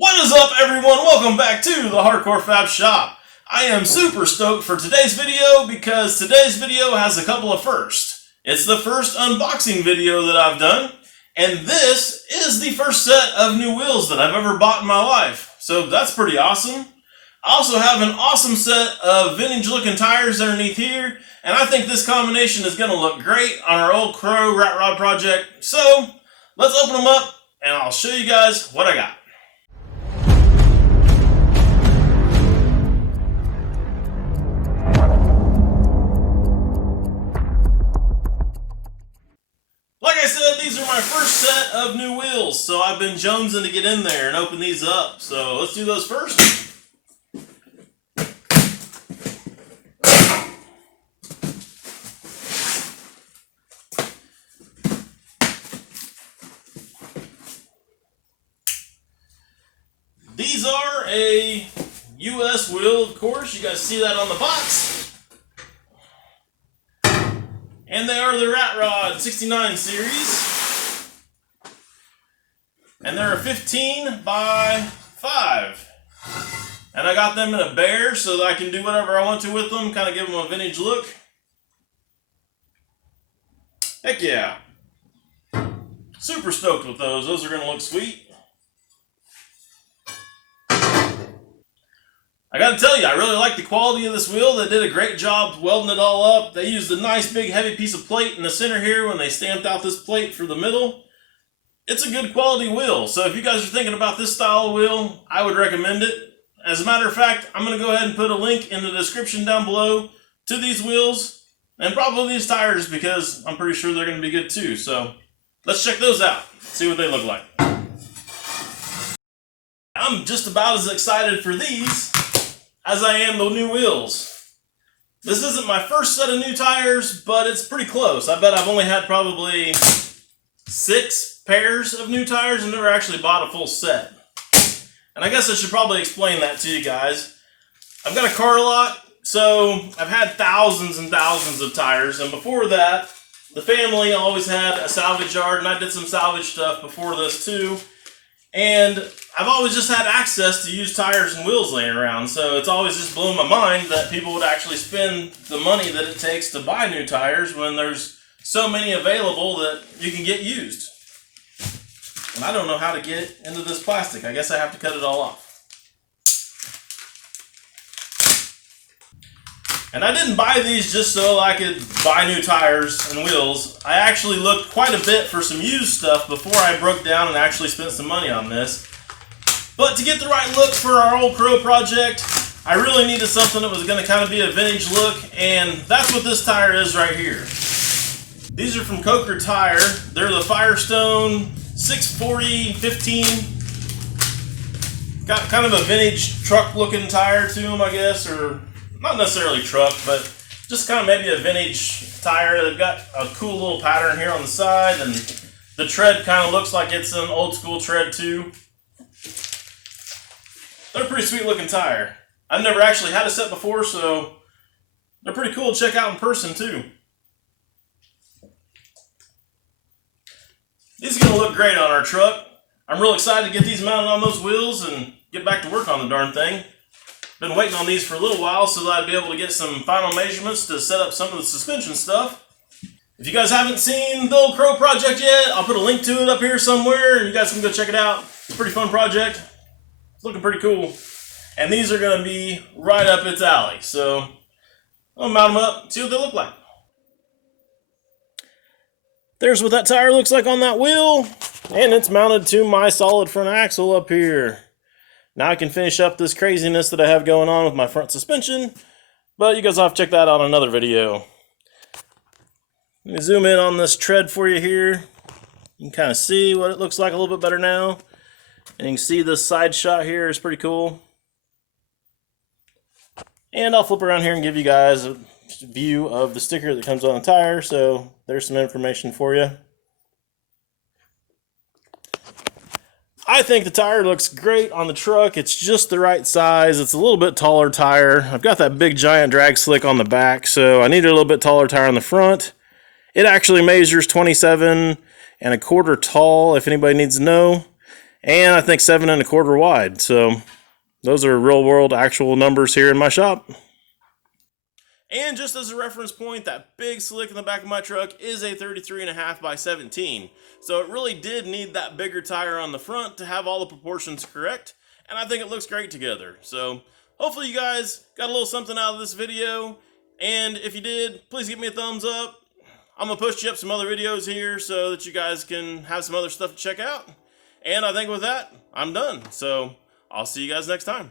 What is up, everyone? Welcome back to the Hardcore Fab Shop. I am super stoked for today's video because today's video has a couple of firsts. It's the first unboxing video that I've done, and this is the first set of new wheels that I've ever bought in my life. So that's pretty awesome. I also have an awesome set of vintage looking tires underneath here, and I think this combination is going to look great on our old Crow Rat Rod project. So let's open them up and I'll show you guys what I got. Like I said, these are my first set of new wheels, so I've been jonesing to get in there and open these up. So let's do those first. These are a U.S. wheel, of course. You guys see that on the box. And they are the Rat Rod 69 series. And they're a 15 by 5. And I got them in a bear so that I can do whatever I want to with them, kind of give them a vintage look. Heck yeah. Super stoked with those. Those are going to look sweet. I gotta tell you, I really like the quality of this wheel. They did a great job welding it all up. They used a nice big heavy piece of plate in the center here when they stamped out this plate for the middle. It's a good quality wheel, so if you guys are thinking about this style of wheel, I would recommend it. As a matter of fact, I'm going to go ahead and put a link in the description down below to these wheels and probably these tires because I'm pretty sure they're going to be good too. So let's check those out, see what they look like. I'm just about as excited for these as I am the new wheels. This isn't my first set of new tires, but it's pretty close. I bet I've only had probably 6 pairs of new tires and never actually bought a full set. And I guess I should probably explain that to you guys. I've got a car lot, so I've had thousands and thousands of tires, and before that, the family always had a salvage yard, and I did some salvage stuff before this too. And I've always just had access to used tires and wheels laying around, so it's always just blown my mind that people would actually spend the money that it takes to buy new tires when there's so many available that you can get used. And I don't know how to get into this plastic. I guess I have to cut it all off. And I didn't buy these just so I could buy new tires and wheels. I actually looked quite a bit for some used stuff before I broke down and actually spent some money on this. But to get the right look for our old Crow project, I really needed something that was going to kind of be a vintage look, and that's what this tire is right here. These are from Coker Tire. They're the Firestone 640 15. Got kind of a vintage truck looking tire to them, I guess, or not necessarily truck, but just kind of maybe a vintage tire. They've got a cool little pattern here on the side, and the tread kind of looks like it's an old school tread too. They're a pretty sweet looking tire. I've never actually had a set before, so they're pretty cool to check out in person too. These are going to look great on our truck. I'm real excited to get these mounted on those wheels and get back to work on the darn thing. Been waiting on these for a little while so that I'd be able to get some final measurements to set up some of the suspension stuff. If you guys haven't seen the old Crow project yet, I'll put a link to it up here somewhere and you guys can go check it out. It's a pretty fun project. It's looking pretty cool. And these are going to be right up its alley. So I'll mount them up, see what they look like. There's what that tire looks like on that wheel. And it's mounted to my solid front axle up here. Now I can finish up this craziness that I have going on with my front suspension, but you guys will have to check that out in another video. Let me zoom in on this tread for you here. You can kind of see what it looks like a little bit better now. And you can see this side shot here is pretty cool. And I'll flip around here and give you guys a view of the sticker that comes on the tire, so there's some information for you. I think the tire looks great on the truck. It's just the right size. It's a little bit taller tire. I've got that big giant drag slick on the back, so I needed a little bit taller tire on the front. It actually measures 27 and a quarter tall, if anybody needs to know. and I think 7 1/4 wide. So those are real world actual numbers here in my shop. And just as a reference point, that big slick in the back of my truck is a 33.5 by 17. So it really did need that bigger tire on the front to have all the proportions correct. And I think it looks great together. So hopefully you guys got a little something out of this video. And if you did, please give me a thumbs up. I'm going to push you up some other videos here so that you guys can have some other stuff to check out. And I think with that, I'm done. So I'll see you guys next time.